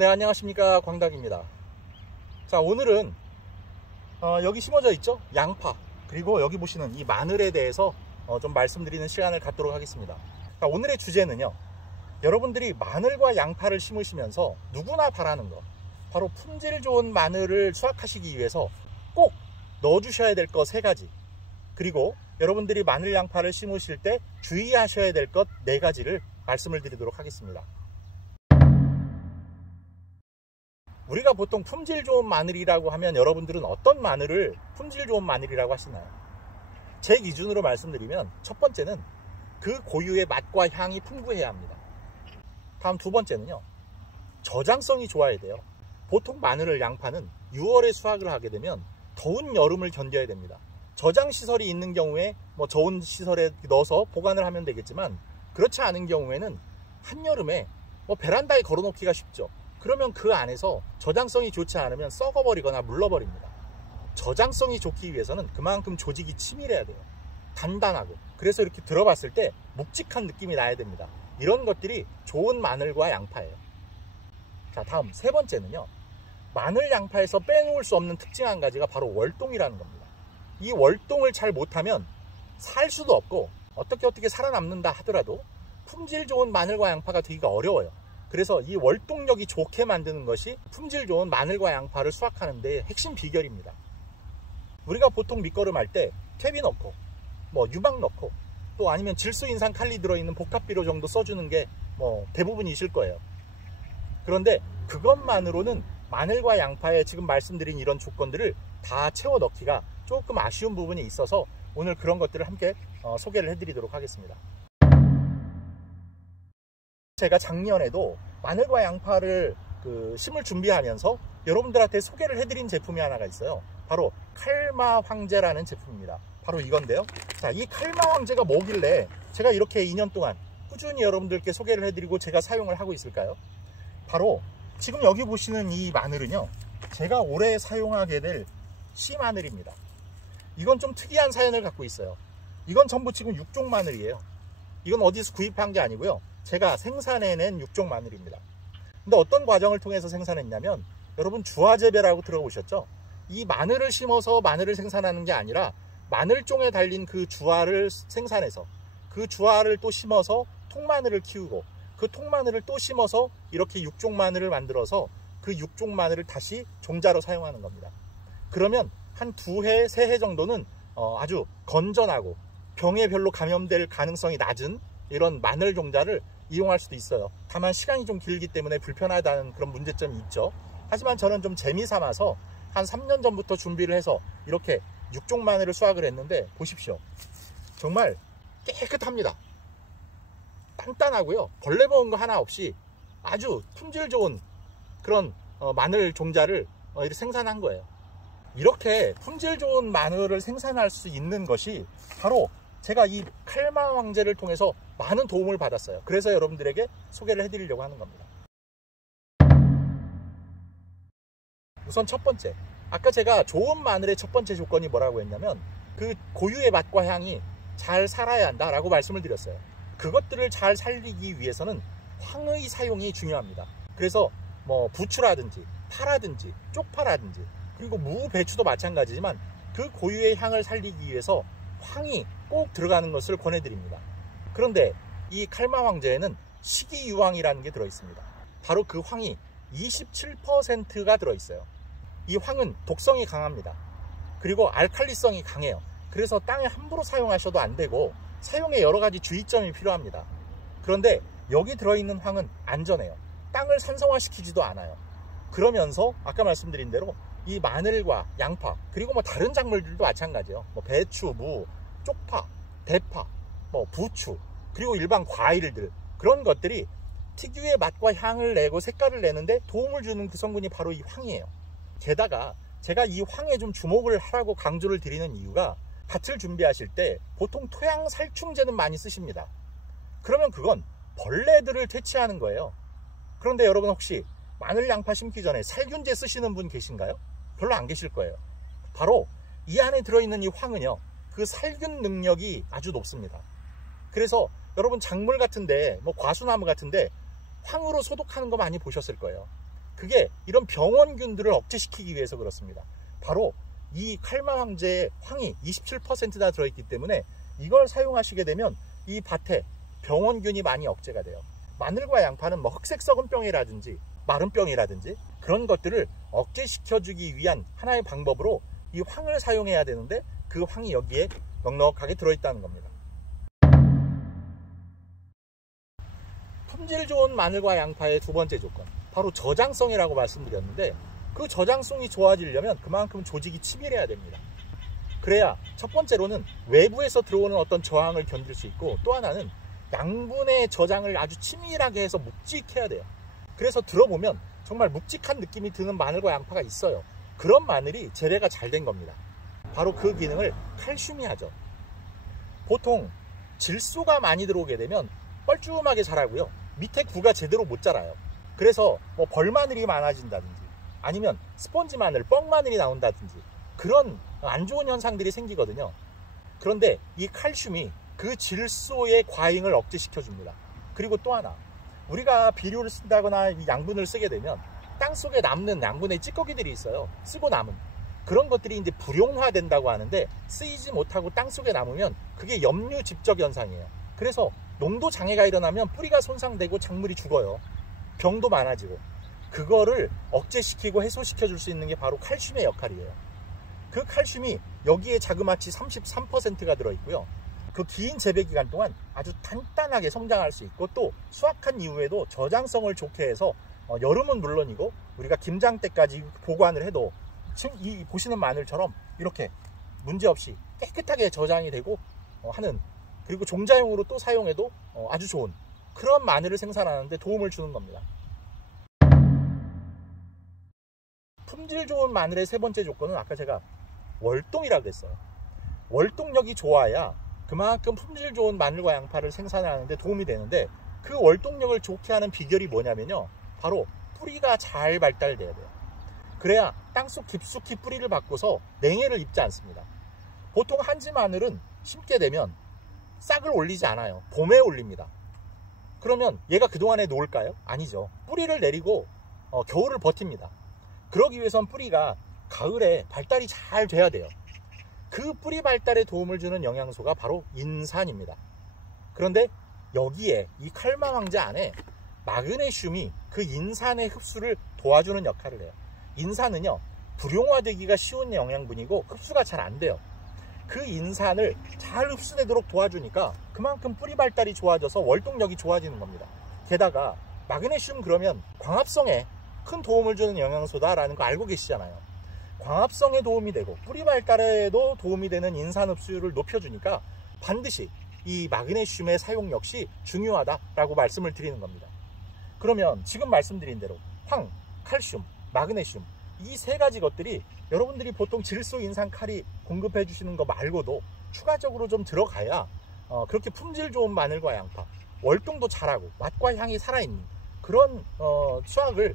네, 안녕하십니까, 광닭입니다. 자, 오늘은 여기 심어져 있죠, 양파, 그리고 여기 보시는 이 마늘에 대해서 좀 말씀드리는 시간을 갖도록 하겠습니다. 자, 오늘의 주제는요, 여러분들이 마늘과 양파를 심으시면서 누구나 바라는 것, 바로 품질 좋은 마늘을 수확하시기 위해서 꼭 넣어주셔야 될 것 3가지, 그리고 여러분들이 마늘 양파를 심으실 때 주의하셔야 될 것 4가지를 말씀을 드리도록 하겠습니다. 우리가 보통 품질 좋은 마늘이라고 하면 여러분들은 어떤 마늘을 품질 좋은 마늘이라고 하시나요? 제 기준으로 말씀드리면 첫 번째는 그 고유의 맛과 향이 풍부해야 합니다. 다음 2번째는요, 저장성이 좋아야 돼요. 보통 마늘을, 양파는 6월에 수확을 하게 되면 더운 여름을 견뎌야 됩니다. 저장 시설이 있는 경우에 저온 시설에 넣어서 보관을 하면 되겠지만, 그렇지 않은 경우에는 한여름에 베란다에 걸어놓기가 쉽죠. 그러면 그 안에서 저장성이 좋지 않으면 썩어버리거나 물러버립니다. 저장성이 좋기 위해서는 그만큼 조직이 치밀해야 돼요. 단단하고, 그래서 이렇게 들어봤을 때 묵직한 느낌이 나야 됩니다. 이런 것들이 좋은 마늘과 양파예요. 자, 다음 3번째는요, 마늘 양파에서 빼놓을 수 없는 특징 한 가지가 바로 월동이라는 겁니다. 이 월동을 잘 못하면 살 수도 없고, 어떻게 살아남는다 하더라도 품질 좋은 마늘과 양파가 되기가 어려워요. 그래서 이 월동력이 좋게 만드는 것이 품질 좋은 마늘과 양파를 수확하는 데 핵심 비결입니다. 우리가 보통 밑거름할 때 퇴비 넣고 유막 넣고 또 아니면 질소인산 칼리 들어있는 복합비료 정도 써주는 게 대부분이실 거예요. 그런데 그것만으로는 마늘과 양파에 지금 말씀드린 이런 조건들을 다 채워 넣기가 조금 아쉬운 부분이 있어서 오늘 그런 것들을 함께 소개를 해드리도록 하겠습니다. 제가 작년에도 마늘과 양파를 심을 준비하면서 여러분들한테 소개를 해드린 제품이 하나가 있어요. 바로 칼마 황제라는 제품입니다. 바로 이건데요. 자, 이 칼마 황제가 뭐길래 제가 이렇게 2년 동안 꾸준히 여러분들께 소개를 해드리고 제가 사용을 하고 있을까요? 바로 지금 여기 보시는 이 마늘은요, 제가 올해 사용하게 될 씨마늘입니다. 이건 좀 특이한 사연을 갖고 있어요. 이건 전부 지금 육종 마늘이에요. 이건 어디서 구입한 게 아니고요, 제가 생산해낸 육종 마늘입니다. 근데 어떤 과정을 통해서 생산했냐면, 여러분 주화재배라고 들어보셨죠? 이 마늘을 심어서 마늘을 생산하는 게 아니라 마늘종에 달린 그 주화를 생산해서 그 주화를 또 심어서 통마늘을 키우고 그 통마늘을 또 심어서 이렇게 육종 마늘을 만들어서 그 육종 마늘을 다시 종자로 사용하는 겁니다. 그러면 한 2해, 3해 정도는 아주 건전하고 병에 별로 감염될 가능성이 낮은 이런 마늘 종자를 이용할 수도 있어요. 다만 시간이 좀 길기 때문에 불편하다는 그런 문제점이 있죠. 하지만 저는 좀 재미삼아서 한 3년 전부터 준비를 해서 이렇게 육종 마늘을 수확을 했는데, 보십시오. 정말 깨끗합니다. 단단하고요, 벌레 먹은 거 하나 없이 아주 품질 좋은 그런 마늘 종자를 이렇게 생산한 거예요. 이렇게 품질 좋은 마늘을 생산할 수 있는 것이 바로 제가 이 칼마 황제를 통해서 많은 도움을 받았어요. 그래서 여러분들에게 소개를 해드리려고 하는 겁니다. 우선 첫 번째, 아까 제가 좋은 마늘의 첫 번째 조건이 뭐라고 했냐면, 그 고유의 맛과 향이 잘 살아야 한다라고 말씀을 드렸어요. 그것들을 잘 살리기 위해서는 황의 사용이 중요합니다. 그래서 부추라든지 파라든지 쪽파라든지, 그리고 무, 배추도 마찬가지지만 그 고유의 향을 살리기 위해서 황이 꼭 들어가는 것을 권해드립니다. 그런데 이 칼마 황제에는 식이유황이라는 게 들어있습니다. 바로 그 황이 27%가 들어있어요. 이 황은 독성이 강합니다. 그리고 알칼리성이 강해요. 그래서 땅에 함부로 사용하셔도 안 되고 사용에 여러 가지 주의점이 필요합니다. 그런데 여기 들어있는 황은 안전해요. 땅을 산성화시키지도 않아요. 그러면서 아까 말씀드린 대로 이 마늘과 양파, 그리고 다른 작물들도 마찬가지예요. 배추, 무, 쪽파, 대파, 부추, 그리고 일반 과일들, 그런 것들이 특유의 맛과 향을 내고 색깔을 내는데 도움을 주는 그 성분이 바로 이 황이에요. 게다가 제가 이 황에 좀 주목을 하라고 강조를 드리는 이유가, 밭을 준비하실 때 보통 토양 살충제는 많이 쓰십니다. 그러면 그건 벌레들을 퇴치하는 거예요. 그런데 여러분, 혹시 마늘 양파 심기 전에 살균제 쓰시는 분 계신가요? 별로 안 계실 거예요. 바로 이 안에 들어있는 이 황은요, 그 살균 능력이 아주 높습니다. 그래서 여러분 작물 같은데, 과수나무 같은데 황으로 소독하는 거 많이 보셨을 거예요. 그게 이런 병원균들을 억제시키기 위해서 그렇습니다. 바로 이 칼마 황제에 황이 27%나 들어있기 때문에 이걸 사용하시게 되면 이 밭에 병원균이 많이 억제가 돼요. 마늘과 양파는 뭐 흑색 썩은 병이라든지 마른 병이라든지 그런 것들을 억제시켜주기 위한 하나의 방법으로 이 황을 사용해야 되는데 그 황이 여기에 넉넉하게 들어있다는 겁니다. 품질 좋은 마늘과 양파의 두 번째 조건, 바로 저장성이라고 말씀드렸는데 그 저장성이 좋아지려면 그만큼 조직이 치밀해야 됩니다. 그래야 첫 번째로는 외부에서 들어오는 어떤 저항을 견딜 수 있고, 또 하나는 양분의 저장을 아주 치밀하게 해서 묵직해야 돼요. 그래서 들어보면 정말 묵직한 느낌이 드는 마늘과 양파가 있어요. 그런 마늘이 재배가 잘 된 겁니다. 바로 그 기능을 칼슘이 하죠. 보통 질소가 많이 들어오게 되면 뻘쭘하게 자라고요. 밑에 구가 제대로 못 자라요. 그래서 뭐 벌마늘이 많아진다든지 아니면 스펀지 마늘, 뻥 마늘이 나온다든지 그런 안 좋은 현상들이 생기거든요. 그런데 이 칼슘이 그 질소의 과잉을 억제시켜 줍니다. 그리고 또 하나, 우리가 비료를 쓴다거나 양분을 쓰게 되면 땅속에 남는 양분의 찌꺼기들이 있어요. 쓰고 남은 그런 것들이 이제 불용화 된다고 하는데, 쓰이지 못하고 땅속에 남으면 그게 염류 집적 현상이에요. 그래서 농도 장애가 일어나면 뿌리가 손상되고 작물이 죽어요. 병도 많아지고. 그거를 억제시키고 해소시켜 줄 수 있는 게 바로 칼슘의 역할이에요. 그 칼슘이 여기에 자그마치 33%가 들어있고요. 그 긴 재배 기간 동안 아주 단단하게 성장할 수 있고, 또 수확한 이후에도 저장성을 좋게 해서 여름은 물론이고 우리가 김장 때까지 보관을 해도 지금 이 보시는 마늘처럼 이렇게 문제없이 깨끗하게 저장이 되고 하는, 그리고 종자용으로 또 사용해도 아주 좋은 그런 마늘을 생산하는 데 도움을 주는 겁니다. 품질 좋은 마늘의 세 번째 조건은 아까 제가 월동이라고 했어요. 월동력이 좋아야 그만큼 품질 좋은 마늘과 양파를 생산하는 데 도움이 되는데, 그 월동력을 좋게 하는 비결이 뭐냐면요, 바로 뿌리가 잘 발달돼야 돼요. 그래야 땅속 깊숙이 뿌리를 박고서 냉해를 입지 않습니다. 보통 한지 마늘은 심게 되면 싹을 올리지 않아요. 봄에 올립니다. 그러면 얘가 그동안에 놓을까요? 아니죠. 뿌리를 내리고 겨울을 버팁니다. 그러기 위해선 뿌리가 가을에 발달이 잘 돼야 돼요. 그 뿌리 발달에 도움을 주는 영양소가 바로 인산입니다. 그런데 여기에 이 칼마 황제 안에 마그네슘이 그 인산의 흡수를 도와주는 역할을 해요. 인산은요, 불용화되기가 쉬운 영양분이고 흡수가 잘 안 돼요. 그 인산을 잘 흡수되도록 도와주니까 그만큼 뿌리 발달이 좋아져서 월동력이 좋아지는 겁니다. 게다가 마그네슘 그러면 광합성에 큰 도움을 주는 영양소다라는 거 알고 계시잖아요. 광합성에 도움이 되고 뿌리 발달에도 도움이 되는 인산 흡수율을 높여주니까 반드시 이 마그네슘의 사용 역시 중요하다라고 말씀을 드리는 겁니다. 그러면 지금 말씀드린 대로 황, 칼슘, 마그네슘 이 세 가지 것들이 여러분들이 보통 질소, 인산, 칼이 공급해 주시는 거 말고도 추가적으로 좀 들어가야 그렇게 품질 좋은 마늘과 양파, 월동도 잘하고 맛과 향이 살아있는 그런 수확을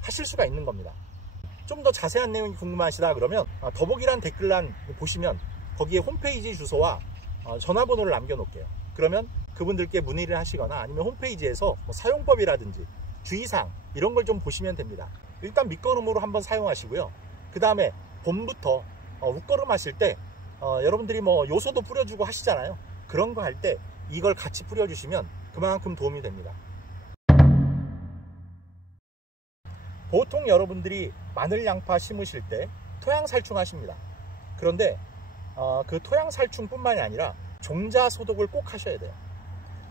하실 수가 있는 겁니다. 좀 더 자세한 내용이 궁금하시다 그러면 더보기란 댓글란 보시면 거기에 홈페이지 주소와 전화번호를 남겨놓을게요. 그러면 그분들께 문의를 하시거나 아니면 홈페이지에서 뭐 사용법이라든지 주의사항 이런 걸 좀 보시면 됩니다. 일단 밑거름으로 한번 사용하시고요. 그 다음에 봄부터 웃거름 하실 때 여러분들이 뭐 요소도 뿌려주고 하시잖아요. 그런 거 할 때 이걸 같이 뿌려주시면 그만큼 도움이 됩니다. 보통 여러분들이 마늘, 양파 심으실 때 토양살충 하십니다. 그런데 그 토양살충 뿐만이 아니라 종자소독을 꼭 하셔야 돼요.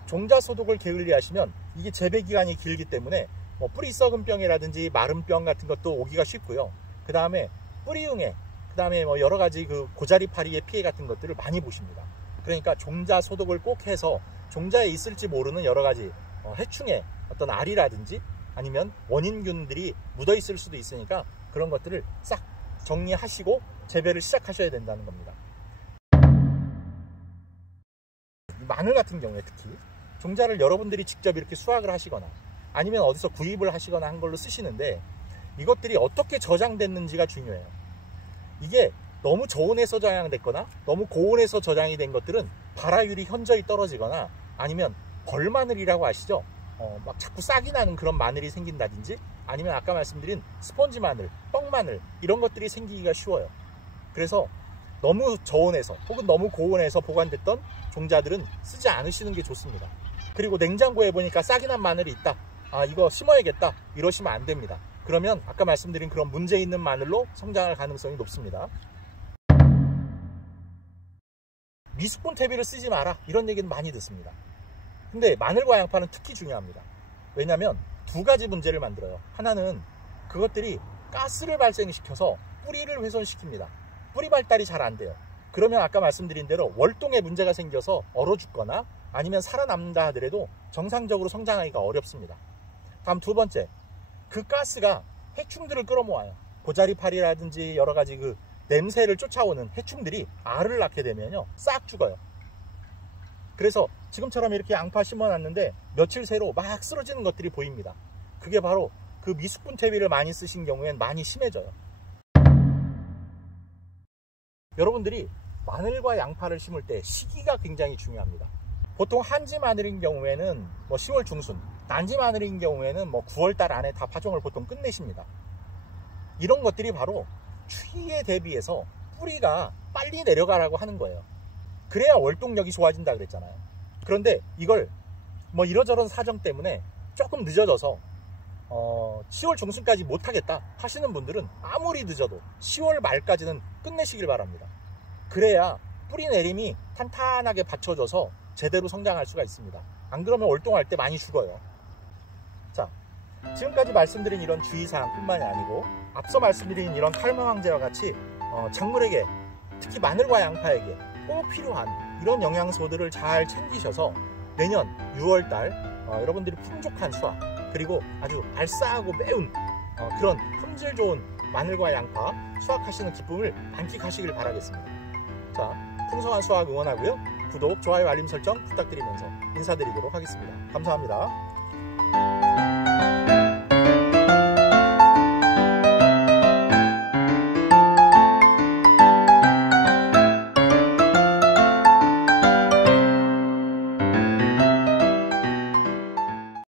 종자소독을 게을리 하시면 이게 재배기간이 길기 때문에 뭐 뿌리 썩은 병이라든지 마른 병 같은 것도 오기가 쉽고요. 그 다음에 뿌리응애, 그 다음에 뭐 여러가지 그 고자리파리의 피해 같은 것들을 많이 보십니다. 그러니까 종자소독을 꼭 해서 종자에 있을지 모르는 여러가지 해충의 어떤 알이라든지 아니면 원인균들이 묻어 있을 수도 있으니까 그런 것들을 싹 정리하시고 재배를 시작하셔야 된다는 겁니다. 마늘 같은 경우에 특히 종자를 여러분들이 직접 이렇게 수확을 하시거나 아니면 어디서 구입을 하시거나 한 걸로 쓰시는데, 이것들이 어떻게 저장됐는지가 중요해요. 이게 너무 저온에서 저장됐거나 너무 고온에서 저장이 된 것들은 발화율이 현저히 떨어지거나 아니면 벌마늘이라고 아시죠? 막 자꾸 싹이 나는 그런 마늘이 생긴다든지 아니면 아까 말씀드린 스펀지 마늘, 떡 마늘 이런 것들이 생기기가 쉬워요. 그래서 너무 저온에서 혹은 너무 고온에서 보관됐던 종자들은 쓰지 않으시는 게 좋습니다. 그리고 냉장고에 보니까 싹이 난 마늘이 있다. 아, 이거 심어야겠다. 이러시면 안 됩니다. 그러면 아까 말씀드린 그런 문제 있는 마늘로 성장할 가능성이 높습니다. 미숙분 퇴비를 쓰지 마라. 이런 얘기는 많이 듣습니다. 근데 마늘과 양파는 특히 중요합니다. 왜냐하면 두 가지 문제를 만들어요. 하나는 그것들이 가스를 발생시켜서 뿌리를 훼손시킵니다. 뿌리 발달이 잘 안 돼요. 그러면 아까 말씀드린 대로 월동에 문제가 생겨서 얼어 죽거나 아니면 살아남는다 하더라도 정상적으로 성장하기가 어렵습니다. 다음 두 번째, 그 가스가 해충들을 끌어모아요. 고자리파리라든지 여러 가지 그 냄새를 쫓아오는 해충들이 알을 낳게 되면요 싹 죽어요. 그래서 지금처럼 이렇게 양파 심어놨는데 며칠 새로 막 쓰러지는 것들이 보입니다. 그게 바로 그 미숙분 퇴비를 많이 쓰신 경우엔 많이 심해져요. 여러분들이 마늘과 양파를 심을 때 시기가 굉장히 중요합니다. 보통 한지 마늘인 경우에는 뭐 10월 중순, 단지 마늘인 경우에는 뭐 9월 달 안에 다 파종을 보통 끝내십니다. 이런 것들이 바로 추위에 대비해서 뿌리가 빨리 내려가라고 하는 거예요. 그래야 월동력이 좋아진다 그랬잖아요. 그런데 이걸 뭐 이러저런 사정 때문에 조금 늦어져서 10월 중순까지 못하겠다 하시는 분들은 아무리 늦어도 10월 말까지는 끝내시길 바랍니다. 그래야 뿌리 내림이 탄탄하게 받쳐져서 제대로 성장할 수가 있습니다. 안 그러면 월동할 때 많이 죽어요. 자, 지금까지 말씀드린 이런 주의사항 뿐만이 아니고 앞서 말씀드린 이런 칼슘 황제와 같이 작물에게 특히 마늘과 양파에게 꼭 필요한 이런 영양소들을 잘 챙기셔서 내년 6월달 여러분들이 풍족한 수확 그리고 아주 알싸하고 매운 그런 품질 좋은 마늘과 양파 수확하시는 기쁨을 만끽하시길 바라겠습니다. 자, 풍성한 수확 응원하고요. 구독, 좋아요, 알림 설정 부탁드리면서 인사드리도록 하겠습니다. 감사합니다.